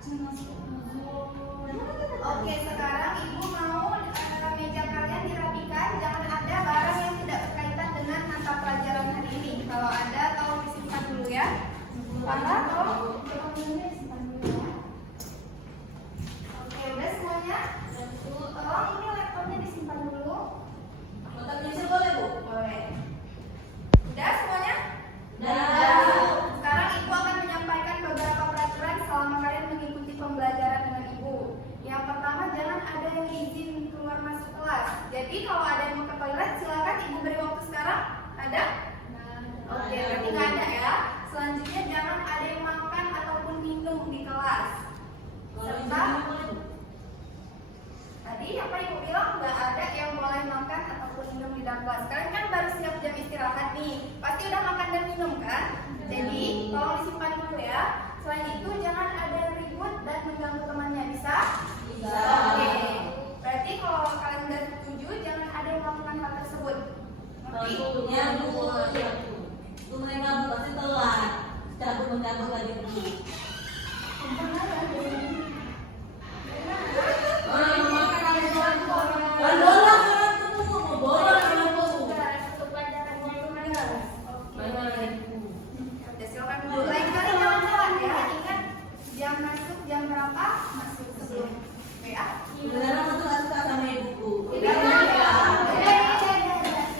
Oke, sekarang Ibu mau meja kalian dirapikan. Jangan ada barang yang tidak berkaitan dengan mata pelajaran hari ini. Kalau ada, tolong disimpan dulu ya. Para, tolong disimpan dulu ya. Oke, udah semuanya? Tolong ini laptopnya disimpan dulu. Kotak tulisnya boleh, Bu? Boleh. Udah semuanya? Udah. Sekarang Ibu akan menyampaikan beberapa peraturan selama kalian mengikuti pembelajaran dengan Ibu. Yang pertama, jangan ada yang izin keluar masuk kelas. Jadi kalau ada yang mau ke toilet, silakan Ibu beri waktu sekarang. Ada? Oke, berarti nggak ada ya. Selanjutnya, jangan ada yang makan ataupun minum di kelas. Serta tadi apa Ibu bilang, nggak ada yang boleh makan ataupun minum di dalam kelas. Kalian kan baru siap jam istirahat nih, pasti udah makan dan minum kan? Jadi tolong disimpan dulu ya. Selain itu jangan ada yang ribut dan mengganggu temannya, bisa? Bisa. Oke. Berarti kalau kalian udah setuju, jangan ada yang melakukan hal tersebut. Ngerti? Ya, Bu. Itu mereka Bu pasti telat. Cabut lagi pergi. Silakan dulu. Lain kali jangan telat ya. Ingat jam masuk jam berapa? Masuk sebelum ya. Beneran aku nggak suka sama ibuku. Tidak ya.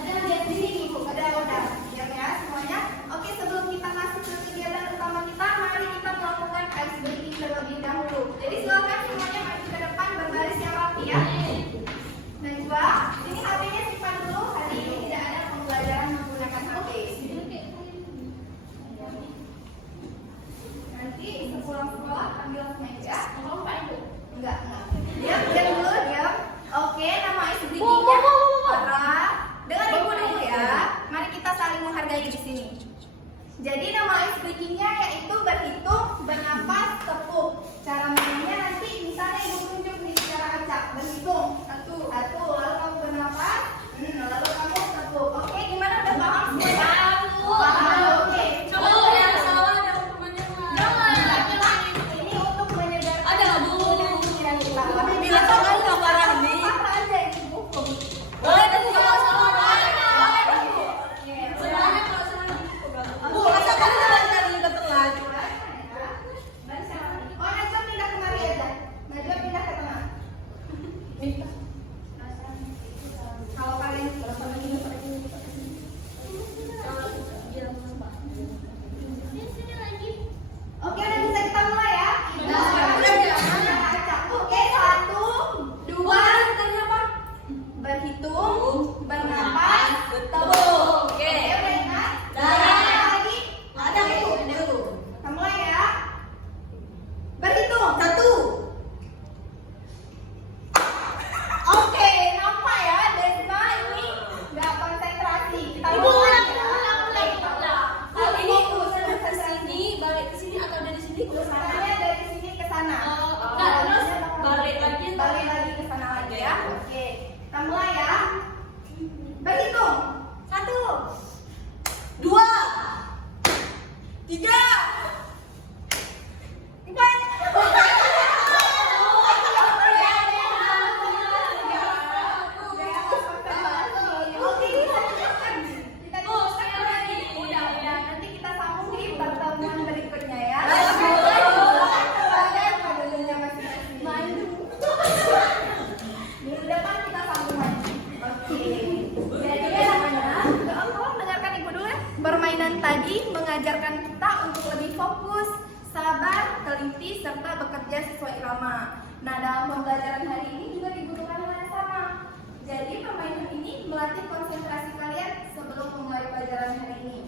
Ada lihat di sini Bu. Udah. Siap ya semuanya. Oke, sebelum kita masuk ke kegiatan utama kita, mari kita melakukan ice breaking terlebih dahulu. Jadi silakan semuanya maju ke depan berbaris yang rapi ya. Najwa, ini HP-nya simpan dulu. Hari ini tidak ada pembelajaran menggunakan HP. Nanti sepulang sekolah ambil meja. Mau lupa Ibu? Enggak. Diam dulu, diam. Oke, nama ice breaking-nya Farah. Dengar Ibu dulu ya. Mari kita saling menghargai di sini. Jadi nama ice breaking-nya yaitu berhitung, bernapas, tepuk. Cara mainnya nanti misalnya Ibu tunjuk nih cara acak. Berhitung, satu, lalu kamu bernapas, lalu kamu tepuk. Oke, gimana udah paham semua? Paham. Oke. Coba yang salah ada hukumannya nggak? Ini untuk menyegarkan. Ada nggak, Bu? Pikiran kita. Bilang kan nggak parah nih. Apa aja ini Bu? Boleh tapi kalau salah boleh. Oke. Sebenarnya kalau salah Bu, masa kan kita minta telat. Oh, Najwa pindah kemari aja. Najwa pindah ke tengah. Kalau kalian Oke, udah bisa kita mulai ya. Oke, 1, 2, berhitung, bernapas, tepuk. Oke. Udah ingat? Dah. Lagi. Ada Bu. Kita mulai ya. Berhitung. 1. Oke, nampak ya, Desma ini nggak konsentrasi. Kita Ibu, mulai ya. ulang. Ini urusan ke sini, balik ke sini atau dari sini ke sana? Caranya dari sini ke sana. Enggak, terus balik lagi. Balik lagi ke sana lagi ya. Oke, kita mulai ya. Berhitung. 1, 2, 3, Nanti kita sambung di pertemuan berikutnya ya. Minggu depan kita sambung lagi. Oke. Jadi tolong dengarkan Ibu dulu ya. Permainan tadi mengajarkan kita untuk lebih fokus, sabar, teliti, serta bekerja sesuai irama. Nah, dalam pembelajaran hari ini juga dibutuhkan hal yang sama. Jadi permainan ini melatih konsentrasi kalian sebelum memulai pelajaran hari ini.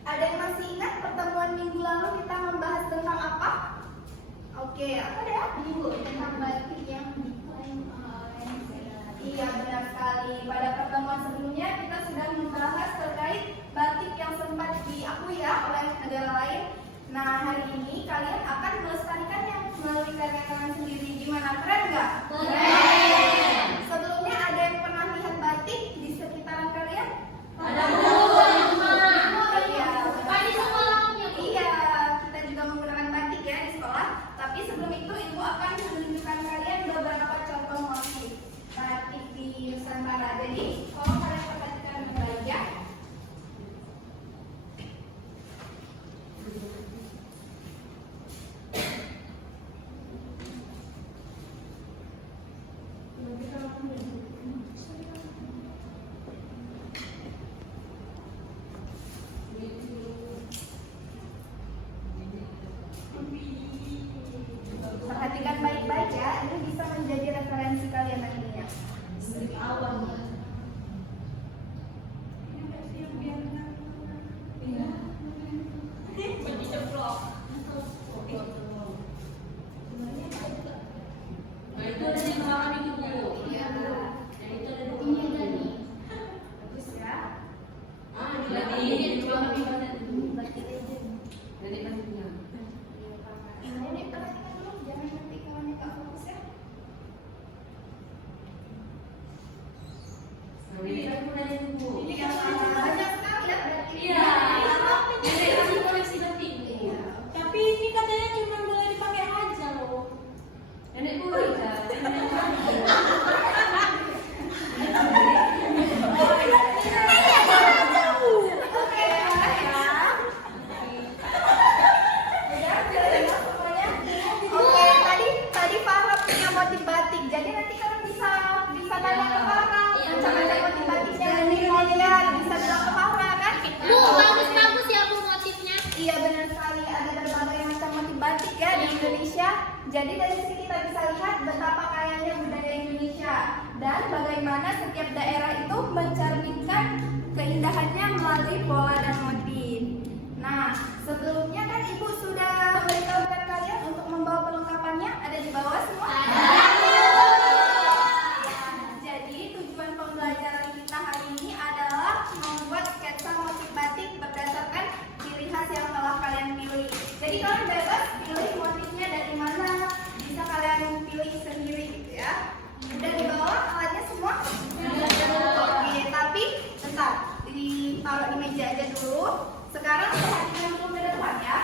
Ada yang masih ingat pertemuan minggu lalu kita membahas tentang apa? Oke, apa ya? Tentang batik yang diklaim. Iya, benar sekali. Pada pertemuan sebelumnya kita sudah membahas terkait batik yang sempat diakui ya oleh negara lain. Nah, hari ini kalian akan melestarikannya melalui karya kalian sendiri. Gimana, keren nggak? Keren. Sebelumnya ada yang pernah lihat batik di sekitaran kalian? ada Bu. Iya, iya, kita juga menggunakan batik ya di sekolah. Tapi Perhatikan baik-baik ya, ini bisa menjadi referensi kalian nantinya. Nah, itu ada di belakang itu, Bu. Iya. Yang itu ada di belakang. Bagus ya. Ah, di belakang itu ada. Jadi kan punya. Ini perhatikan dulu, jangan nanti kawannya nggak fokus ya. Ini kan punya itu, Bu. Iya, banyak sekali ya berarti. Iya. Jadi hasil koleksi nanti. Iya. Tapi ini katanya cuma boleh dipakai aja loh. Nenek boleh kan? Oke, ya. Udah, jelas ya semuanya. Oke, tadi Farah punya motif batik. Jadi nanti kalian bisa tanya ke Farah. Macam-macam motif batiknya nanti mau lihat, bisa bilang ke Farah kan? Bu, bagus-bagus ya Bu motifnya. Iya benar sekali, ada berbagai macam motif batik ya di Indonesia. Jadi dari sini kita bisa lihat betapa kayanya budaya Indonesia dan bagaimana setiap daerah itu mencerminkan keindahannya melalui pola dan motif. Nah, sebelumnya kan Ibu sudah memberitahukan kalian untuk membawa perlengkapannya, ada di bawah semua. Jadi tujuan pembelajaran kita hari ini adalah membuat sketsa motif batik berdasarkan ciri khas yang telah kalian pilih. Jadi kalian bebas pilih motifnya dari mana, bisa kalian pilih sendiri gitu ya. Udah dibawa alatnya semua? Oke, tapi bentar, ditaruh di meja aja dulu. Sekarang perhatikan dulu ke depan ya.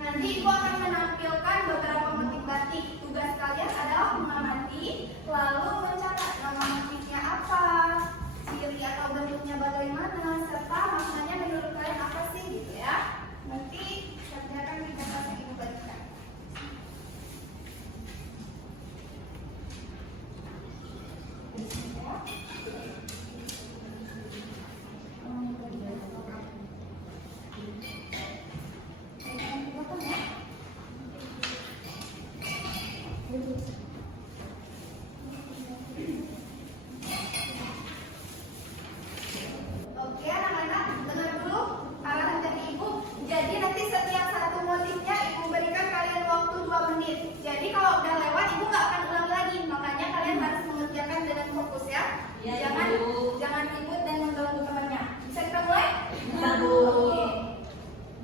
Nanti Ibu akan menampilkan beberapa motif batik. Tugas kalian adalah mengamati, lalu mencatat nama motifnya apa, ciri atau bentuknya bagaimana, serta maknanya menurut kalian apa sih gitu ya. Nanti kerjakan di kertas yang Ibu bagikan. Oke anak-anak, dengar dulu arahan dari Ibu. Jadi nanti setiap satu motifnya Ibu berikan kalian waktu 2 menit. Jadi kalau udah lewat Ibu nggak akan ulang lagi. Makanya kalian harus mengerjakan dengan fokus ya. Iya, Jangan jangan ribut dan mengganggu temannya. Bisa kita mulai? Bisa, Bu. Oke.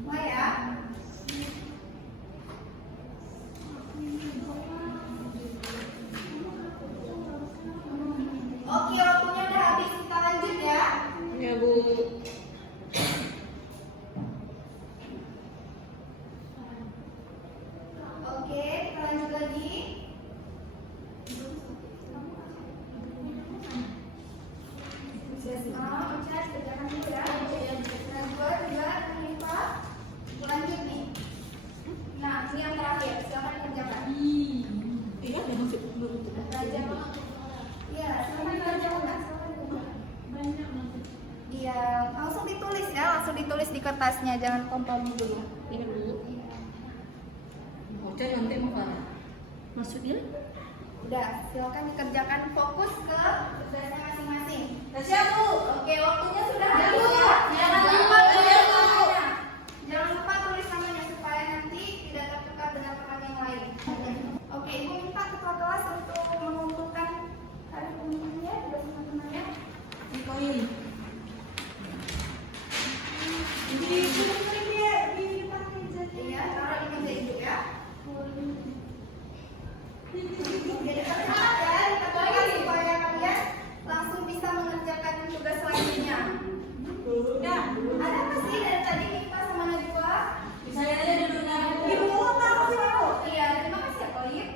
Mulai ya. Oke, waktunya udah habis. Kita lanjut ya. Ya, Bu. Oke, kita lanjut lagi. Ucap, kerjakan dulu ya. Nah, 2, 3, 4. Lanjut nih. Nah, ini yang terakhir. Silakan kerjakan. Iya, udah masuk dulu. Raja. Iya, silakan kerjakan. Banyak banget. Iya, langsung ditulis ya. Langsung ditulis di kertasnya. Jangan kompromi dulu. Ini Bu. Oce nanti mau apa? Maksudnya? Udah, silakan dikerjakan, fokus ke tugasnya masing-masing. Siap Bu. Oke, waktunya sudah habis ya. Jangan lupa tulis namanya. Jangan lupa tulis namanya supaya nanti tidak tertukar dengan teman yang lain. Oke, Ibu minta ketua kelas untuk mengumpulkan hari pemimpinnya juga teman-temannya. Ini koin. Ini sudah sering ya di depan meja. Iya, taruh di meja Ibu ya. Jadi semangat ya, dikatakan supaya kalian langsung bisa mengerjakan tugas selanjutnya. Udah. Ada apa sih dari tadi kita sama Najwa? Bisa lihat aja dulu kan? Ibu mau taruh sini Bu. Iya, terima kasih ya Koyip.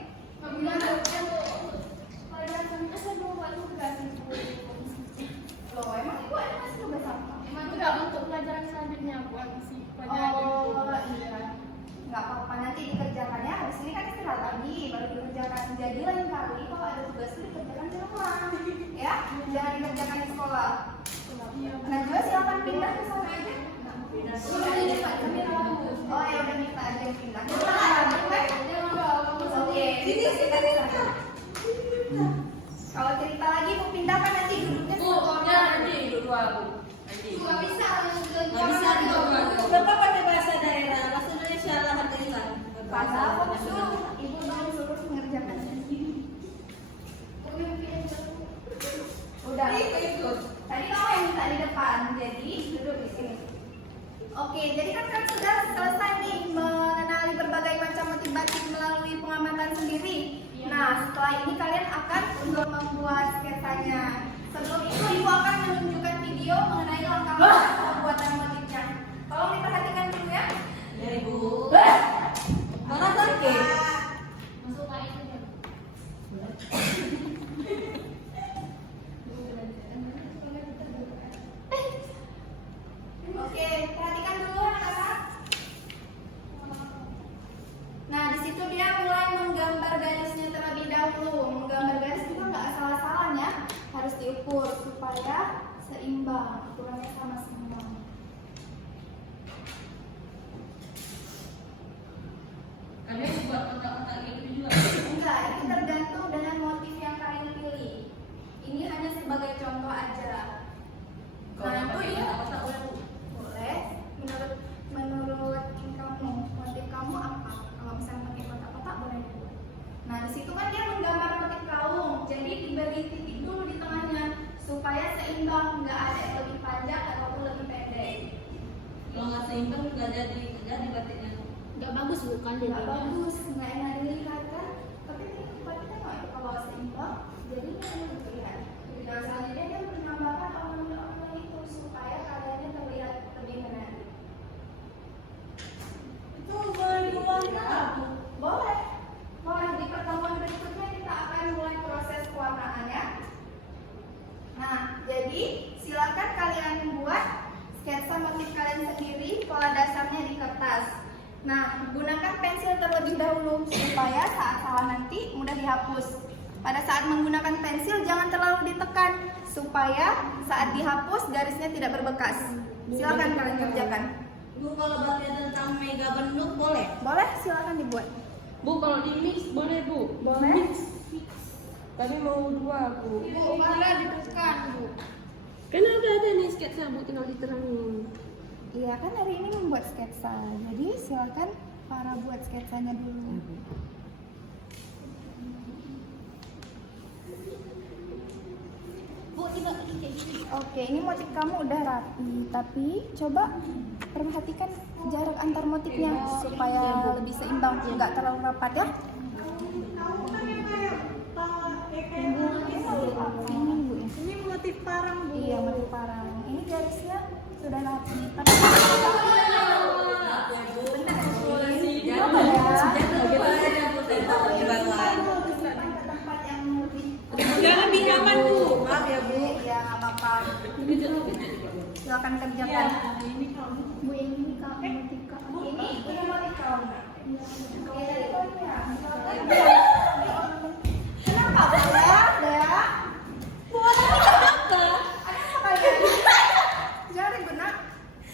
Gimana? Saya mau buat tugas Ibu. Loh, emang Ibu ada masih tugas apa? Emang enggak untuk pelajaran selanjutnya buat si Oh, iya. Nggak apa-apa, nanti dikerjakan ya. Habis ini kan istirahat lagi, baru dikerjakan. Jadi lain kali kalau ada tugas itu dikerjakan di rumah. Ya, jangan dikerjakan di sekolah. Najwa silakan pindah ke sana aja. Oh ya udah minta aja yang pindah. Jangan Kalau cerita lagi Bu pindahkan nanti duduknya Bu, nanti duduk dua Bu. Nanti. Nggak bisa. Nggak bisa duduk dua. Bapak pakai bahasa daerah, bahasa Indonesia lah harganya. Padahal fokus dulu. Ibu baru suruh mengerjakan. Udah. Tadi kamu yang minta di depan, jadi duduk di sini. Oke, jadi kan kalian sudah selesai nih mengenali berbagai macam motif batik melalui pengamatan sendiri. Nah, setelah ini kalian akan membuat sketsanya. Sebelum itu, Ibu akan menunjukkan video mengenai langkah-langkah pembuatan motifnya. Tolong diperhatikan dulu ya. Ya Ibu. Mana sakit? Masuk Pak itu ya. Oke, perhatikan dulu anak-anak. Nah, di situ dia mulai menggambar garisnya terlebih dahulu. Menggambar garis juga nggak asal-asalan ya, harus diukur supaya seimbang, ukurannya sama seimbang. Kalian buat kotak-kotak gitu juga. Enggak, itu tergantung dengan motif yang kalian pilih. Ini hanya sebagai contoh aja. Kalau Nah, yang itu pakai ya. kotak-kotak boleh Bu. Boleh. Menurut kamu, motif kamu apa? Kalau misalnya pakai kotak-kotak boleh. Nah, di situ kan dia menggambar motif kalung. Jadi diberi titik dulu di tengahnya supaya seimbang, nggak ada yang lebih panjang ataupun lebih pendek. Kalau nggak seimbang nggak jadi batiknya. Nggak bagus bukan Nggak bagus, nggak enak dilihat kan? Tapi batiknya nggak kalau seimbang, jadi nggak enak dilihat. Dan selanjutnya dia menambahkan ornamen-ornamen itu supaya karyanya terlihat lebih menarik. Itu boleh diulangi nggak, Bu? Boleh. Boleh, di pertemuan berikutnya kita akan mulai proses pewarnaan ya. Nah, jadi silakan kalian buat sketsa motif kalian sendiri, pola dasarnya di kertas. Nah, gunakan pensil terlebih dahulu supaya saat salah nanti mudah dihapus. Pada saat menggunakan pensil jangan terlalu ditekan supaya saat dihapus garisnya tidak berbekas. Silakan kalian kerjakan. Bu, kalau batiknya tentang mega bentuk boleh? Boleh, silakan dibuat. Bu, kalau di mix boleh Bu. Boleh. Tapi mau dua Bu. Ibu, boleh ditekan, Bu. Kan ada nih sketsa Bu, tinggal diterangin. Iya kan hari ini membuat sketsa, jadi silakan para buat sketsanya dulu. Bu, tiba kayak gini. Oke, ini motif kamu udah rapi, tapi coba perhatikan jarak antar motifnya supaya lebih seimbang, nggak terlalu rapat ya. Kamu kan yang kayak Ini Bu ya. ini motif parang, Bu. Iya motif parang. Ini garisnya sudah rapi. Coba ya. Jangan di nyaman, Bu. Maaf ya, Bu. Iya nggak apa-apa. Silakan kerjakan. Ini kamu. Bu ini kamu motif kamu. Ini motif kamu. Kenapa Dea? Buat apa? Ada apa kalian? Jangan ribut nak.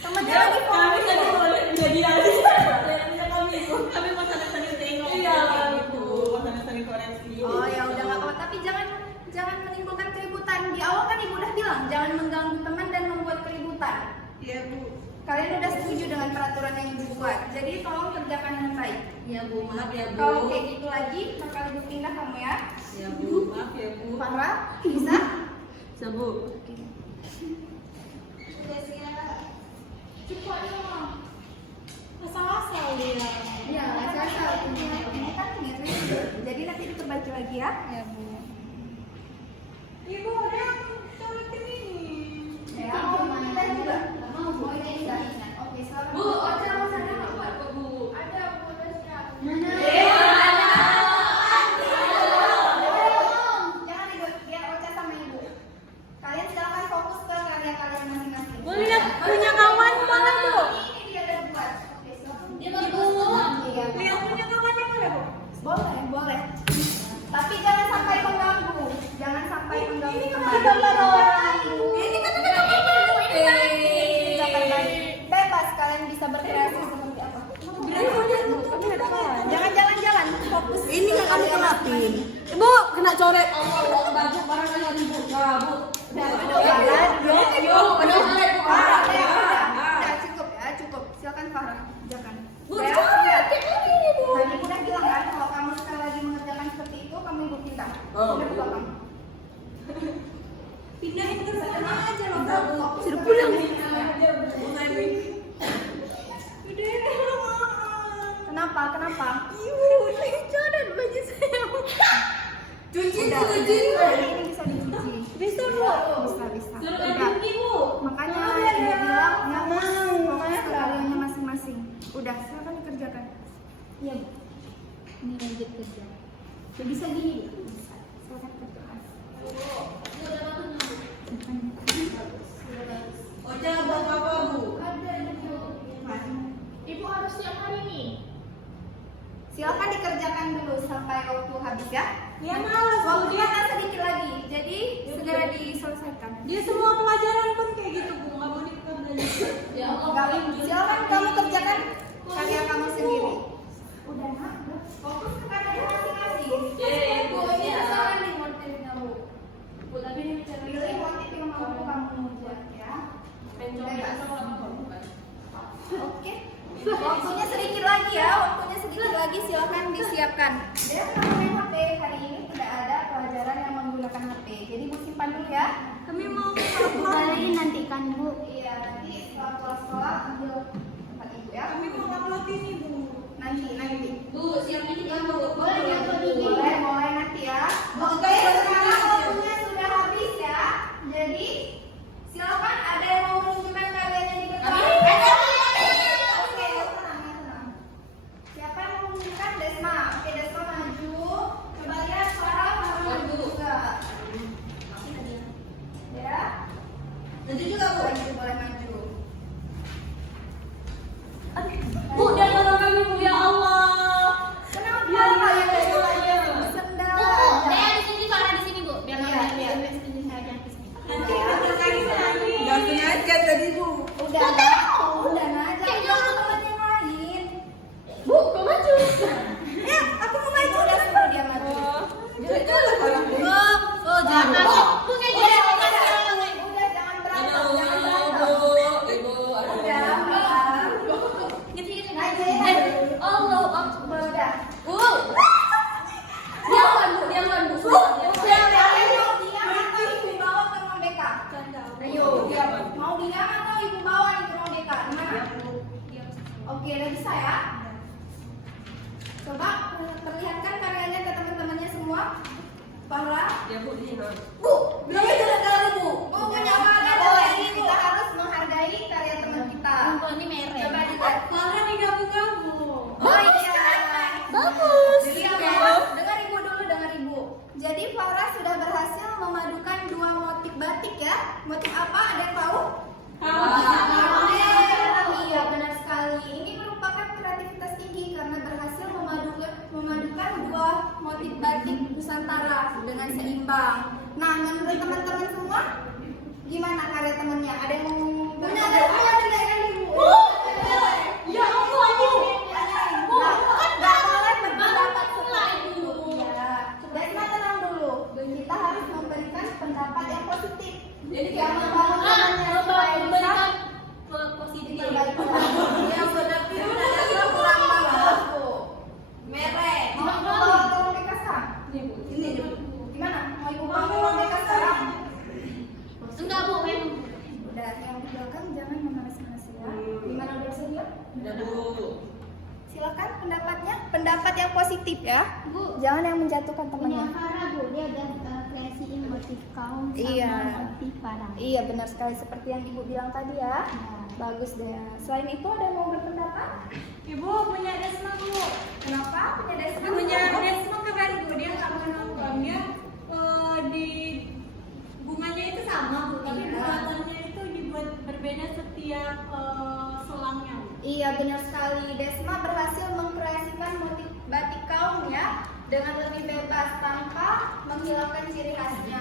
Temannya lagi fokus. Jadi kami mau saling tengok. Iya, Bu. Mau saling koreksi. Oh ya udah nggak apa-apa. Tapi jangan menimbulkan keributan. Di awal kan ibu udah bilang jangan mengganggu teman dan membuat keributan. Iya, Bu. Kalian udah setuju dengan peraturan yang ibu buat. Jadi tolong kerjakan yang baik. Iya, Bu. Maaf ya, Bu. Kalau kayak gitu lagi, maka ibu pindah kamu ya. Ya, Bu. Maaf ya, Bu. Farah, bisa? Bisa, Bu. Cepat dong. Asal-asal dia. Iya, asal-asal. Ini kan mirip. Jadi nanti diperbaiki lagi ya. Ya bu. Ibu, dia coretin ini. Ya, kita juga. Mau ini enggak ingat. Oke, selamat. Bu, Ocha mau sana nggak buat ke Bu? Ada Bu, udah siap. Mana? Jangan ribut, biar Ocha sama ibu. Kalian silakan fokus ke karya kalian masing-masing. Bu, lihat punya kawan mana, Bu? Ini dia udah buat. Oke, silakan. Dia bagus tuh. Iya. Lihat punya kawannya mana, Bu? Boleh, boleh. Tapi jangan sampai mengganggu. Jangan sampai mengganggu Ini teman. kan ada gambar orang. Ini kan ada gambar ibu. Ini kan gambar baik. Bebas kalian bisa berkreasi seperti apa. Kami ada kawan. Jangan jalan-jalan, fokus. Ini nggak kamu terapin. Bu, kena coret. Baju barang kalian Bu. Nah, Bu. Udah cukup ya, cukup. Silakan Farah, kerjakan. Bu, Ya, coret. ya. Kayak gini, Bu. Tadi udah bilang kan kalau kamu sekali lagi mengerjakan seperti itu, kamu ibu pindah. Oh. Udah ke belakang. Pindahin ke sana aja loh. Suruh pulang. Kenapa? Kenapa? Coret baju saya. Cuci dulu, cuci. Ini bisa dicuci. Bisa, Bu. Bisa. Suruh Udah. ganti Bu. Makanya ibu bilang fokus ke karyanya masing-masing. Udah, silakan dikerjakan. Iya, Bu. Ini lanjut kerja. Ya, bisa gini, Bu. Bisa. Silakan kerjakan. Oh, jangan bawa apa Bu. Ibu harus tiap hari nih. Silakan dikerjakan dulu sampai waktu habis ya. Ya malas Bu. Waktunya kan sedikit lagi, jadi segera diselesaikan. Dia semua pelajaran pun kayak gitu Bu. Nggak mau dikerjain. Ya Silakan kamu kerjakan karya kamu sendiri. Udah nak, udah. Fokus ke karya masing-masing. Bu, ini Silakan di motifnya Bu. Bu, tapi ini bicara Pilih motif yang mau kamu buat ya. Oke. Waktunya sedikit lagi ya, waktunya sedikit lagi silakan disiapkan. Dan mengenai HP hari ini tidak ada pelajaran yang menggunakan HP. Jadi Bu simpan dulu ya. Kami mau Kembali nanti kan, Bu. Iya, nanti setelah sekolah ambil tempat Ibu ya. kami mau upload ini Bu. Nanti. Bu, siapin ini kan Bu. Boleh nanti ya. Oke, sekarang waktunya sudah habis ya. Jadi silakan ada yang mau menunjukkan karyanya di depan. Oke, tenang. Siapa yang mau menunjukkan? Desma. Oke, Desma maju. Coba lihat Farah maju juga. Ya. Jadi juga Bu. Boleh maju. Bu, jangan tolong kami Bu ya Allah. Kenapa Iya, kalian iya, dari iya. sendal? Saya di sini, Farah di sini, Bu. Biar Iya, nggak iya. di sini saya jangan di sini. Nanti bentar lagi lagi. Nggak sengaja tadi Bu. Udah nah, jangan teman yang lain. Bu, kau maju. Ya, aku mau maju. Udah suruh dia maju. Oh, jangan. Bu, kayak gini. Udah jangan berantem, Aduh, jangan berantem. Bu. Ibu, aduh. Udah, Maju. Allah Akbar. Udah. Bu. Diamkan, Bu. Diamkan, Bu. Kalian mau diam atau ibu bawa ke ruang BK? Ayo, diam. Mau diam atau ibu bawa nih ke ruang BK? Gimana? Oke, udah bisa ya? Coba perlihatkan karyanya ke teman-temannya semua. Farah. Ya Bu, di sini. Bu, belum itu kali Bu. Bu punya warna ini kita harus menghargai karya teman kita. Bu, ini merek. Coba dilihat. Farah digabung-gabung. Oh iya. Bagus. Jadi apa? Dengar ibu dulu, dengar ibu. Jadi Farah sudah berhasil memadukan dua motif batik ya. Motif apa? Ada yang tahu? Iya benar sekali. Ini merupakan kreativitas tinggi karena berhasil memadukan dua motif batik Nusantara dengan seimbang. Nah, menurut teman-teman semua, gimana karya temannya? Ada yang mau benar ibu? Ya Allah, Bu. Nggak boleh berpendapat seperti itu. Iya. Desma tenang dulu. Kita harus memberikan pendapat yang positif. Jadi Yang membangun temannya supaya bisa positif. diperbaiki lagi. Yang sudah kurang bagus tuh. Merek. Mau bawa ke ruang BK sekarang? Ini Bu. Gimana? Mau ibu bawa ke ruang BK sekarang? Enggak, Bu. Udah, yang di belakang jangan memanas-manas ya. Gimana udah bisa diam? Udah Bu. Silakan pendapatnya, pendapat yang positif ya. Bu, Jangan yang menjatuhkan punya temannya. Farah, Bu. Dia ada kreasiin motif kaum sama Iya. motif Farah. Iya benar sekali seperti yang ibu bilang tadi ya. Ya. Bagus deh. Selain itu ada yang mau berpendapat? Ibu punya Desma Bu. Kenapa? Punya Desma? Punya Desma keren Bu. Dia nggak menonton. Dia di bunganya itu sama Bu. Tapi Iya. buatannya itu dibuat berbeda setiap selangnya Bu. Iya benar sekali. Desma berhasil mengkreasikan motif batik kaum ya dengan lebih bebas tanpa menghilangkan ciri khasnya.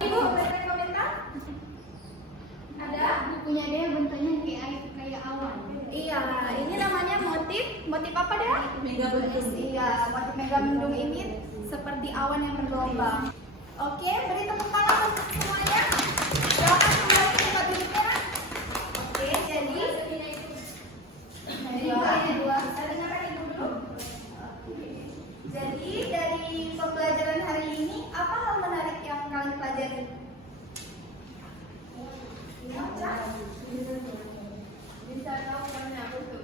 Ibu ada komentar? Ada? Punya dia bentuknya kayak awan. Iya, ini namanya motif apa deh? Mega Bendung. Iya, motif mega mendung ini seperti awan yang bergelombang. Oke, beri tepuk tangan untuk semuanya. Silakan kembali ke tempat duduknya. Oke, jadi saya dengarkan ibu dulu. Jadi dari pembelajaran hari ini apa hal menarik yang kalian pelajari? Bisa tahu banyak untuk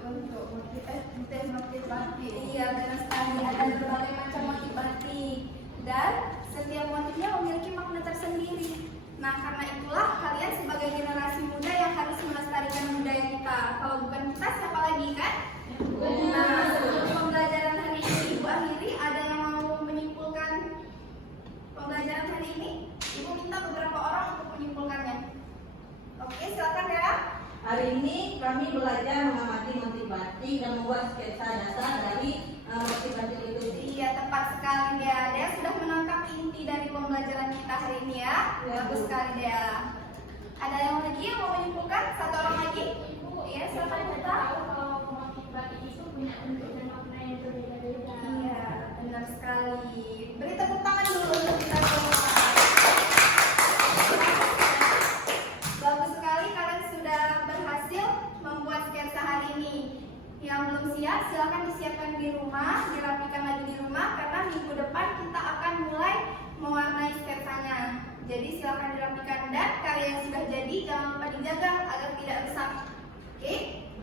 motivasi. Iya, benar sekali. Ada berbagai macam motivasi dan setiap motifnya memiliki makna tersendiri. Nah, karena itulah kalian sebagai generasi muda yang harus melestarikan budaya kita. Kalau bukan kita, siapa lagi kan? Nah, sebelum pembelajaran hari ini Ibu akhiri, ada yang mau menyimpulkan pembelajaran hari ini? Ibu minta beberapa orang untuk menyimpulkannya. Oke, silakan ya. Hari ini kami belajar mengamati motivasi dan membuat sketsa dasar dari motivasi itu. Iya, tepat sekali ya. Dea sudah menangkap inti dari pembelajaran kita hari ini ya. Bagus sekali Dea. Ada yang lagi yang mau menyimpulkan? Satu orang lagi? Iya, silakan kita. Motivasi itu punya bentuk dan makna yang berbeda-beda. Iya, benar sekali. Beri tepuk tangan dulu untuk kita semua. Bagus sekali kalian sudah berhasil membuat sketsa hari ini. Yang belum siap, silakan disiapkan di rumah, dirapikan lagi di rumah karena minggu depan kita akan mulai mewarnai sketsanya. Jadi silakan dirapikan dan karya yang sudah jadi jangan lupa dijaga agar tidak rusak. Oke?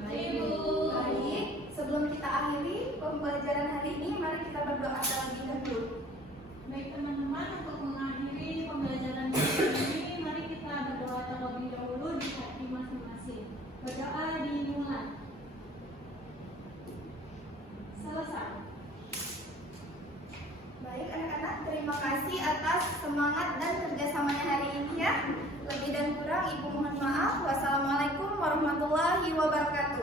Baik, sebelum kita akhiri pembelajaran hari ini, mari kita berdoa terlebih dahulu. Baik teman-teman, untuk mengakhiri pembelajaran ini, mari kita berdoa terlebih dahulu di hati masing-masing. Berdoa dimulai. Selesai. Baik anak-anak, terima kasih atas semangat dan kerjasamanya hari ini ya. Lebih dan kurang Ibu mohon maaf. Wassalamualaikum warahmatullahi wabarakatuh.